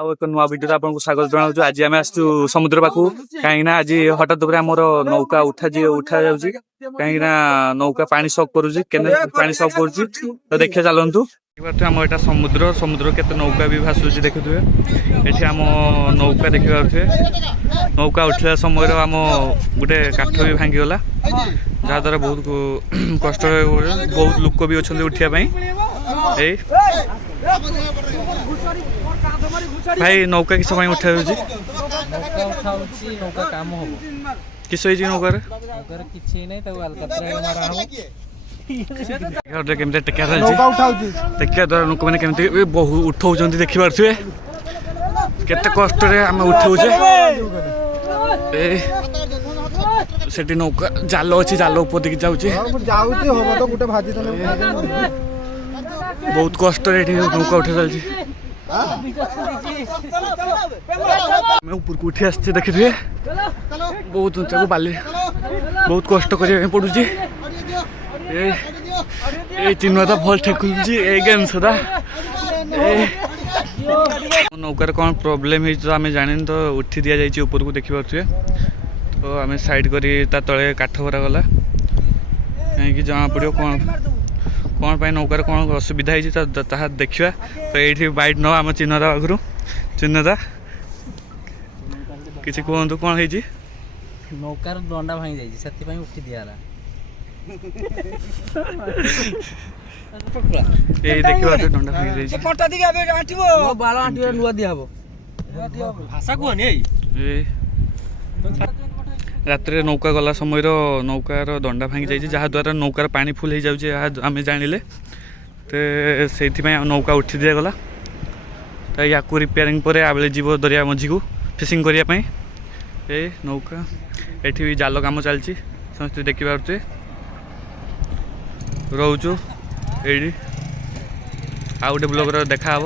ଆଉ ଏକ ନୂଆ ଭିଡ଼ିଓରେ ଆପଣଙ୍କୁ ସ୍ୱାଗତ ଜଣାଉଛୁ। ଆଜି ଆମେ ଆସିଛୁ ସମୁଦ୍ର ପାଖକୁ, କାହିଁକି ନା ଆଜି ହଠାତ୍ କରି ଆମର ନୌକା ଉଠା ଯାଉଛି, କାହିଁକି ନା ନୌକା ପାଣି ସକ୍ କରୁଛି, ପାଣି ସକ୍ କରୁଛି। ତ ଦେଖିବା ଚାଲନ୍ତୁ। ଆମର ଏଇଟା ସମୁଦ୍ର କେତେ ନୌକା ବି ଭାସୁଛି ଦେଖୁଥିବେ। ଏଠି ଆମ ନୌକା ଦେଖିପାରୁଥିବେ। ନୌକା ଉଠିଲା ସମୟରେ ଆମ ଗୋଟେ କାଠ ବି ଭାଙ୍ଗିଗଲା, ଯାହାଦ୍ୱାରା ବହୁତ କଷ୍ଟ, ବହୁତ ଲୋକ ବି ଅଛନ୍ତି ଉଠିବା ପାଇଁ। ଏଇ ଭାଇ ନୌକା କିସ ପାଇଁ ଉଠା ଯାଉଛି? ନୌକା କାମ ହବ। କିସ ହେଇଛି ନୌକାରେ? କିଛି ନାହିଁ, ତାକୁ ଆଲକାତ୍ରା ମାରା ହବ। କେମିତି ଟେକା ଚାଲିଛି, ଟେକିବା ଦ୍ୱାରା ଲୋକମାନେ କେମିତି ବହୁ ଉଠଉଛନ୍ତି ଦେଖିପାରୁଥିବେ। କେତେ କଷ୍ଟରେ ଆମେ ଉଠଉଛେ। ସେଠି ନୌକା ଜାଲ ଅଛି, ଜାଲ ଉପର ଦିକେ ଯାଉଛି। ବହୁତ କଷ୍ଟରେ ଏଠି ନୌକା ଉଠା ଚାଲିଛି। ଆମେ ଉପରକୁ ଉଠି ଆସିଛେ ଦେଖିଥିବେ। ବହୁତ ଉଞ୍ଚାକୁ ବାଲି, ବହୁତ କଷ୍ଟ କରିବା ପାଇଁ ପଡୁଛି। এই চিহ্নটা ভল ঠেকুছি এই গেম সদা নৌকার কোন প্রবলেম হয়েছে তো আমি জানিনি, তো উঠি দিয়া যাইছি উপরକୁ ଦେଖିପାରୁଥିବେ। তো ଆମେ ସାଇଡ୍ କରି ତା ତଳେ କାଠ ଭରା ଗଲା, କାହିଁକି ଜଣା ପଡ଼ିବ କ'ଣ ପାଇଁ ନୌକାରେ କ'ଣ ଅସୁବିଧା ହେଇଛି ତାହା ଦେଖିବା। ତ ଏଇଠି ବାଇଟ୍ ନେବା ଆମ ଚିହ୍ନଦା ପାଖରୁ। ଚିହ୍ନଦା କିଛି କୁହନ୍ତୁ, କ'ଣ ହେଇଛି? ନୌକାର ଦଣ୍ଡା ଭାଙ୍ଗି ଯାଇଛି, ସେଥିପାଇଁ ଉଠି ଦିଆହେଲା। ଏଇ ଦେଖିବା ଦଣ୍ଡା ଭାଙ୍ଗି ଯାଇଛି। ନୂଆ ଦିଆହବ। ଭାଷା କୁହନି। ରାତିରେ ନୌକା ଗଲା ସମୟର ନୌକାର ଦଣ୍ଡା ଭାଙ୍ଗି ଯାଇଛି, ଯାହାଦ୍ୱାରା ନୌକାର ପାଣି ଫୁଲ୍ ହେଇଯାଉଛି, ଏହା ଆମେ ଜାଣିଲେ। ତ ସେଇଥିପାଇଁ ନୌକା ଉଠି ଦିଆଗଲା। ତ ୟାକୁ ରିପେୟାରିଂ ପରେ ଆବେଳେ ଯିବ ଦରିଆ ମଝିକୁ ଫିସିଂ କରିବା ପାଇଁ। ଏ ନୌକା ଏଠି ବି ଜାଲ କାମ ଚାଲିଛି, ସମସ୍ତେ ଦେଖିପାରୁଥିବେ। ରହୁଛୁ ଏଇଠି, ଆଉ ଗୋଟେ ବ୍ଲଗ୍ରେ ଦେଖା ହେବ।